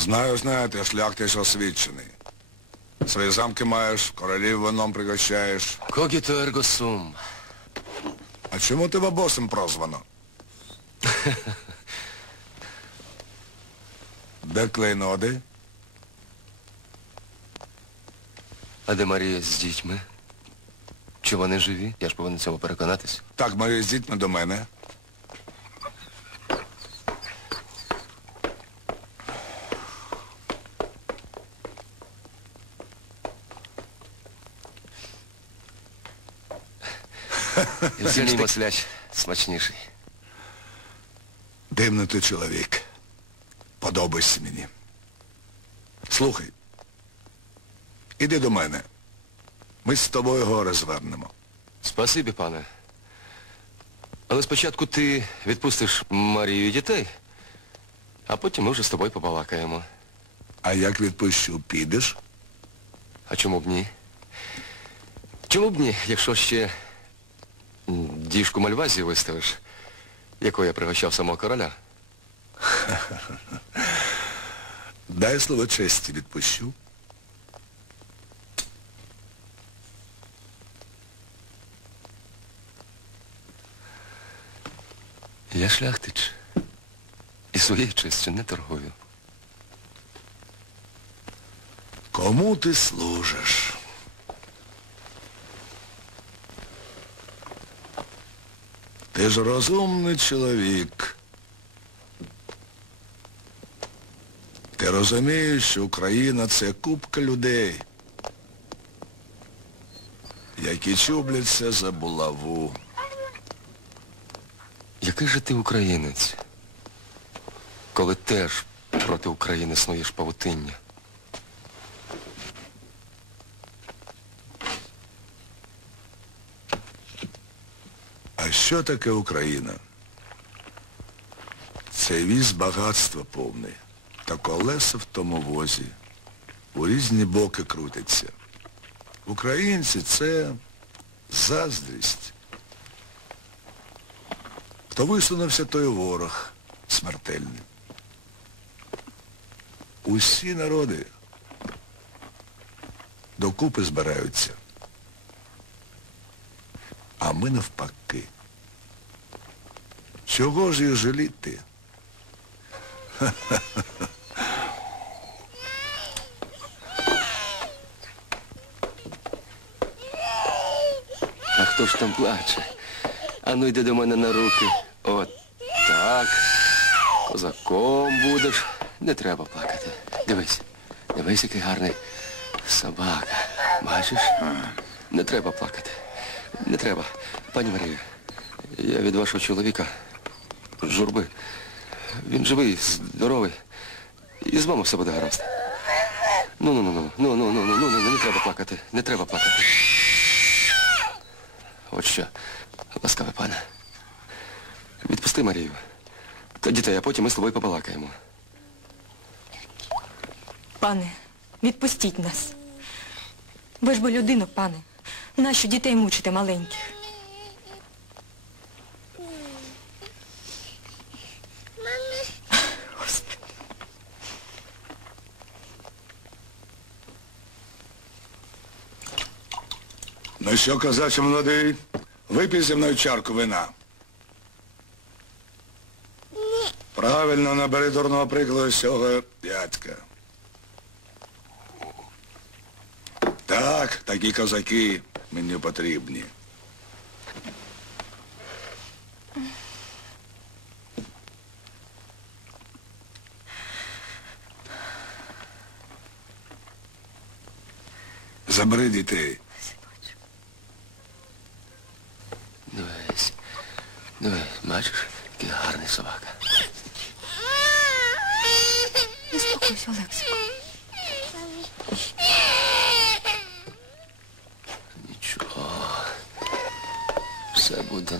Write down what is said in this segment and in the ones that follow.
Знаю, знаю, ти шляхтиш освічений. Свої замки маєш, королів вином пригощаєш. Когіто ерго сум. А чому тебе босом прозвано? Де клейноди? А де Марія з дітьми? Чи вони живі? Я ж повинен цьому переконатись. Так, мої з дітьми до мене. Сильний масляч смачніший. Дивний ти чоловік. Подобаєшся мені. Слухай. Іди до мене. Ми з тобою гори звернемо. Спасибі, пане. Але спочатку ти відпустиш Марію і дітей, а потім ми вже з тобою побалакаємо. А як відпущу, підеш? А чому б ні? Чому б ні, якщо ще діжку мальвазії виставиш, якою я пригощав самого короля? Дай слово честі відпущу. Я шляхтич. І своєю честю не торгую. Кому ти служиш? Ти ж розумний чоловік. Ти розумієш, що Україна це купка людей, які чубляться за булаву. Який же ти українець, коли теж проти України снуєш павутиння? Що таке Україна? Це віз багатства повний. Та колеса в тому возі у різні боки крутяться. Українці це заздрість. Хто висунувся, той ворог смертельний. Усі народи докупи збираються. А ми навпаки. Чого ж їх жаліти? А хто ж там плаче? Ану йди до мене на руки. От так. Козаком будеш. Не треба плакати. Дивись. Дивись, який гарний собака. Бачиш? Не треба плакати. Не треба. Пані Марія, я від вашого чоловіка журби. Він живий, здоровий. І з вами все буде гаразд. Ну, ну, ну, ну, ну, ну, ну, ну, ну, ну, не треба плакати. Не треба плакати. От що, ласкаве пане. Відпусти Марію. Та дітей, а потім ми з тобою побалакаємо. Пане, відпустіть нас. Ви ж бо людина, пане. Нащо дітей мучите маленьких? Ну що, козаче молодий, випій зі мною чарку вина. Правильно, набери дурного прикладу з цього дядька. Так, такі козаки мені потрібні. Забери дітей. Дивись. Дивись, бачиш, який гарний собака. Успокойся, Олексику. Нічого. Все буде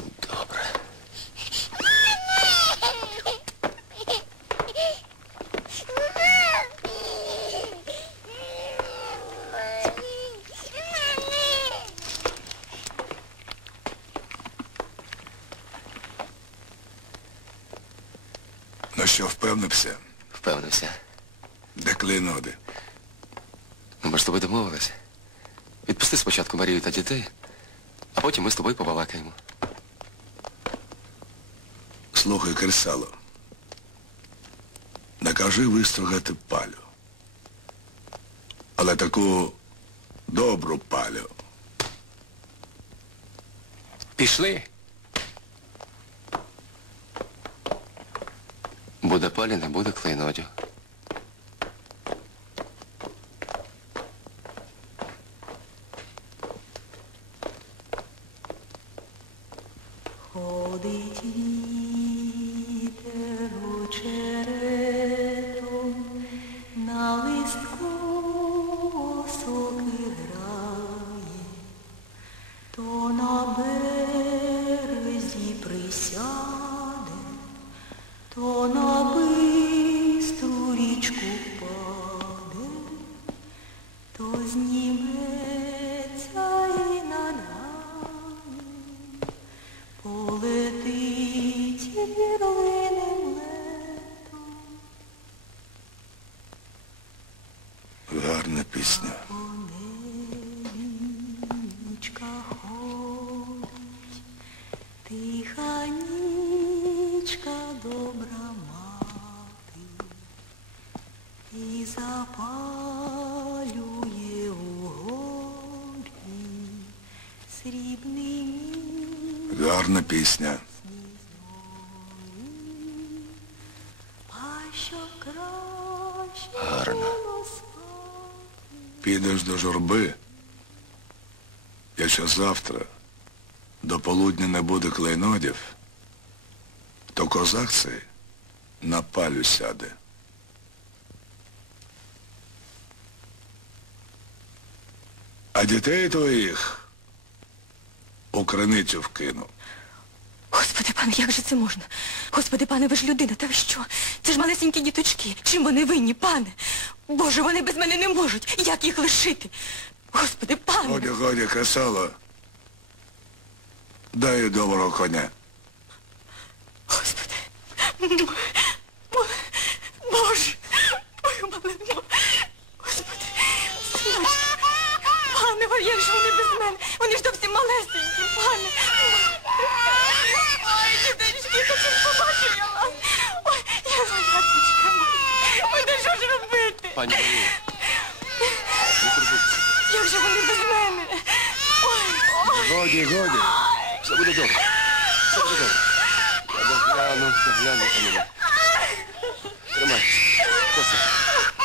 Ну що, впевнився? Впевнився. Де клейноди? Ну, ми ж з тобою домовилися. Відпусти спочатку Марію та дітей, а потім ми з тобою побалакаємо. Слухай, Кресало. Накажи вистрогати палю. Але таку добру палю. Пішли. Буде палі, не буде клейнодів. Гарна пісня. А що краще Гарно. Підеш до журби. Якщо завтра до полудня не буде клейнодів, то козак цей на палю сяде. А дітей твоїх у криницю вкину. Господи, пане, як же це можна? Господи, пане, ви ж людина, та ви що? Це ж малесенькі діточки. Чим вони винні, пане? Боже, вони без мене не можуть. Як їх лишити? Господи, пане. Годі, годі, кресало. Дай доброго коня. Господи. Боже. Ой. Господи. Пане, як же вони без мене? Вони ж зовсім малесенькі, пане. Ой, діточки, то чим побачу я вас. Ой, я латочка. Ой, та що ж робити? Пані Марія, не турбуйтеся. Як же вони без мене? Ой, ой. Годі, годі. Все буде добре. Все буде добре. Я догляну, догляну за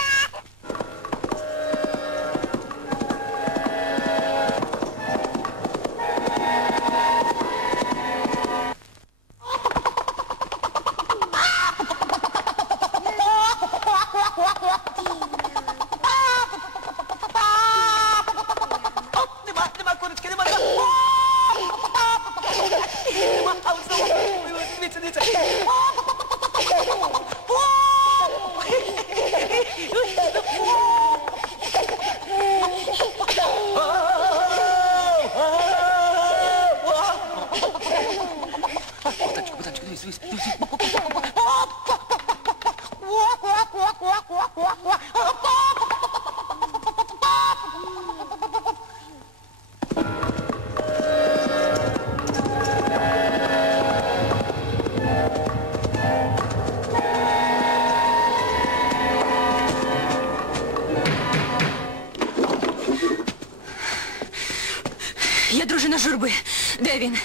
дружина журби. Де він?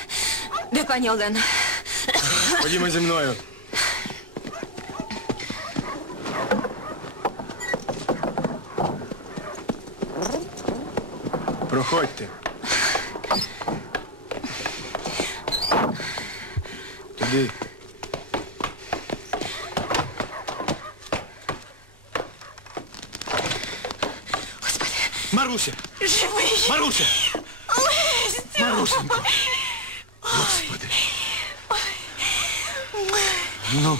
Де пані Олена? Ходімо зі мною. Проходьте. Туди. Господи, Маруся! живий! Маруся! Марусенько! Господи! Ну,